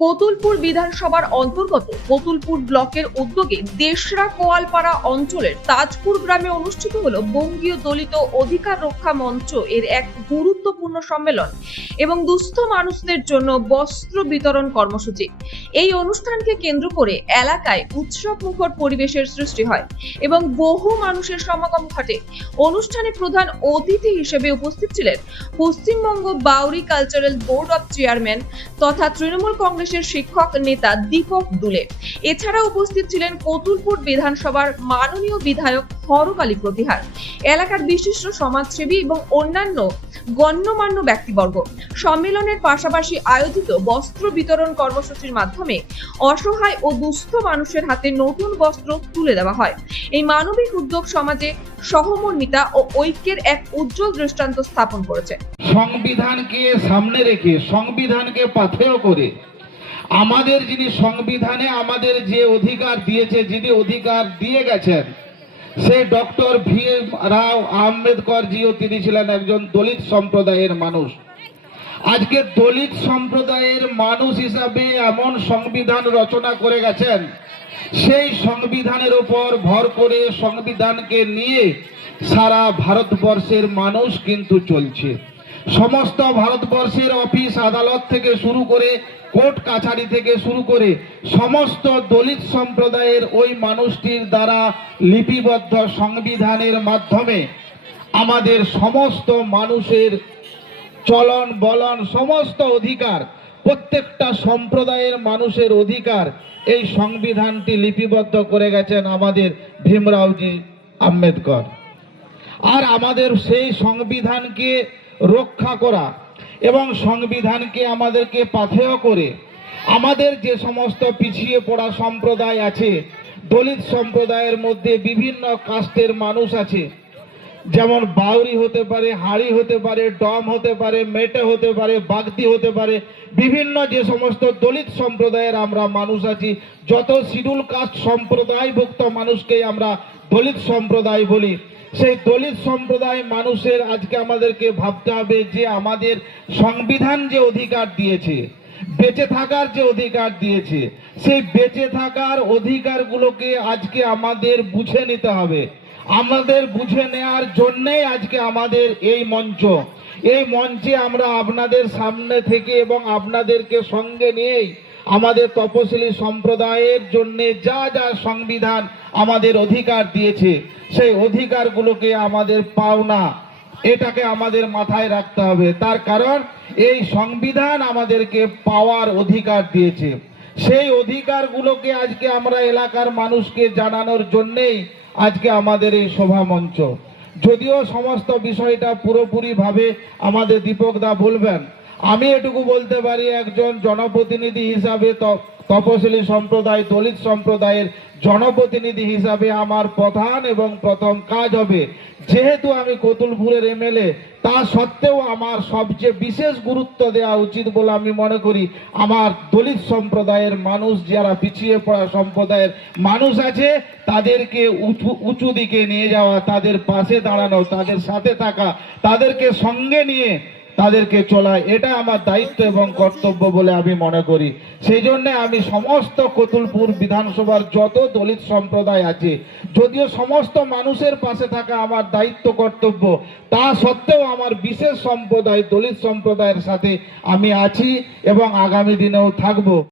কতুলপুর বিধানসভার অন্তর্গত কতুলপুর ব্লকের উদ্যোগে দেশরা কোয়ালপাড়া অঞ্চলের তাজপুর গ্রামে অনুষ্ঠিত হলো বঙ্গীয় দলিত অধিকার রক্ষা মঞ্চ এর এক গুরুত্বপূর্ণ সম্মেলন এবং দুস্থ মানুষদের জন্য বস্ত্র বিতরণ কর্মসূচি। এই অনুষ্ঠানকে কেন্দ্র করে এলাকায় উৎসব মুখর পরিবেশের সৃষ্টি হয় এবং বহু মানুষের সমাগম ঘটে। অনুষ্ঠানে প্রধান অতিথি হিসেবে উপস্থিত ছিলেন Paschimbanga Bauri cultural board of chairman তথা তৃণমূল কংগ্রেসের শিক্ষক নেতা দীপক দুলে। এছাড়া উপস্থিত ছিলেন কতুলপুর বিধানসভার মাননীয় বিধায়ক হরকালী প্রতিহার, এলাকার বিশিষ্ট সমাজসেবী এবং অন্যান্য গণ্যমান্য ব্যক্তিবর্গ। সম্মেলনের পাশাপাশি আয়োজিত বস্ত্র বিতরণ কর্মসূচির মাধ্যমে অসহায় ও দুস্থ মানুষের হাতে নতুন বস্ত্র তুলে দেওয়া হয়। এই মানবিক উদ্যোগ সমাজে সহমর্মিতা ও ঐক্যের এক উজ্জ্বল দৃষ্টান্ত স্থাপন করেছে। সংবিধানকে সামনে রেখে, সংবিধানকে পাথেয় করে আমাদের যিনি সংবিধানে আমাদের যে অধিকার দিয়েছে, যিনি অধিকার দিয়ে গেছেন, সেই ডক্টর ভি.এম. রাও আম্বেদকর জিও তিনি ছিলেন একজন দলিত সম্প্রদায়ের মানুষ। আজকে দলিত সম্প্রদায়ের মানুষ হিসাবে এমন সংবিধান রচনা করে গেছেন, সেই সংবিধানের উপর ভর করে সংবিধানকে নিয়ে সারা ভারতবর্ষের মানুষ কিন্তু চলছে। সমস্ত ভারতবর্ষের অফিস আদালত থেকে শুরু করে কোর্ট কাছারি থেকে শুরু করে সমস্ত দলিত সম্প্রদায়ের ওই মানুষটির দ্বারা লিপিবদ্ধ সংবিধানের মাধ্যমে আমাদের সমস্ত মানুষের চলন বলন সমস্ত অধিকার, প্রত্যেকটা সম্প্রদায়ের মানুষের অধিকার এই সংবিধানটি লিপিবদ্ধ করে গেছেন আমাদের ভীমরাওজি আম্বেদকর। আর আমাদের সেই সংবিধানকে রক্ষা করা এবং সংবিধানকে আমাদেরকে পাথেয় করে আমাদের যে সমস্ত পিছিয়ে পড়া সম্প্রদায় আছে, দলিত সম্প্রদায়ের মধ্যে বিভিন্ন কাস্টের মানুষ আছে, যেমন বাউরি হতে পারে, হাড়ি হতে পারে, ডম হতে পারে, মেটে হতে পারে, বাগদি হতে পারে, বিভিন্ন যে সমস্ত দলিত সম্প্রদায়ের আমরা মানুষ আছি, যত শিডিউল কাস্ট সম্প্রদায়ভুক্ত মানুষকেই আমরা দলিত সম্প্রদায় বলি। সেই দলিত সম্প্রদায় মানুষের আজকে আমাদেরকে ভাবতে হবে যে আমাদের সংবিধান যে অধিকার দিয়েছে, বেঁচে থাকার যে অধিকার দিয়েছে, সেই বেঁচে থাকার অধিকারগুলোকে আজকে আমাদের বুঝে নিতে হবে। আমাদের বুঝে নেওয়ার জন্যই আজকে আমাদের এই মঞ্চ। এই মঞ্চে আমরা আপনাদের সামনে থেকে এবং আপনাদেরকে সঙ্গে নিয়েই আমাদের তপশিলি সম্প্রদায়ের জন্য যা যা সংবিধান আমাদের অধিকার দিয়েছে, সেই অধিকারগুলোকে আমাদের পাওনা, এটাকে আমাদের মাথায় রাখতে হবে। তার কারণ এই সংবিধান আমাদেরকে পাওয়ার অধিকার দিয়েছে। সেই অধিকারগুলোকে আজকে আমরা এলাকার মানুষকে জানানোর জন্যেই আজকে আমাদের এই সভা মঞ্চ। যদিও সমস্ত বিষয়টা পুরোপুরিভাবে আমাদের দীপক দা বলবেন, আমি এটুকু বলতে পারি একজন জনপ্রতিনিধি হিসাবে, তপশিলি সম্প্রদায় দলিত সম্প্রদায়ের জনপ্রতিনিধি হিসাবে আমার প্রধান এবং প্রথম কাজ হবে, যেহেতু আমি কতুলপুরের এমএলএ, তা সত্ত্বেও আমার সবচেয়ে বিশেষ গুরুত্ব দেওয়া উচিত বলে আমি মনে করি আমার দলিত সম্প্রদায়ের মানুষ, যারা পিছিয়ে পড়া সম্প্রদায়ের মানুষ আছে, তাদেরকে উঁচু দিকে নিয়ে যাওয়া, তাদের পাশে দাঁড়ানো, তাদের সাথে থাকা, তাদেরকে সঙ্গে নিয়ে তাদেরকে চলা, এটা আমার দায়িত্ব এবং কর্তব্য বলে আমি মনে করি। সেই জন্য আমি সমস্ত কতুলপুর বিধানসভার যত দলিত সম্প্রদায় আছে, যদিও সমস্ত মানুষের পাশে থাকা আমার দায়িত্ব কর্তব্য, তা সত্ত্বেও আমার বিশেষ সম্প্রদায় দলিত সম্প্রদায়ের সাথে আমি আছি এবং আগামী দিনেও থাকবো।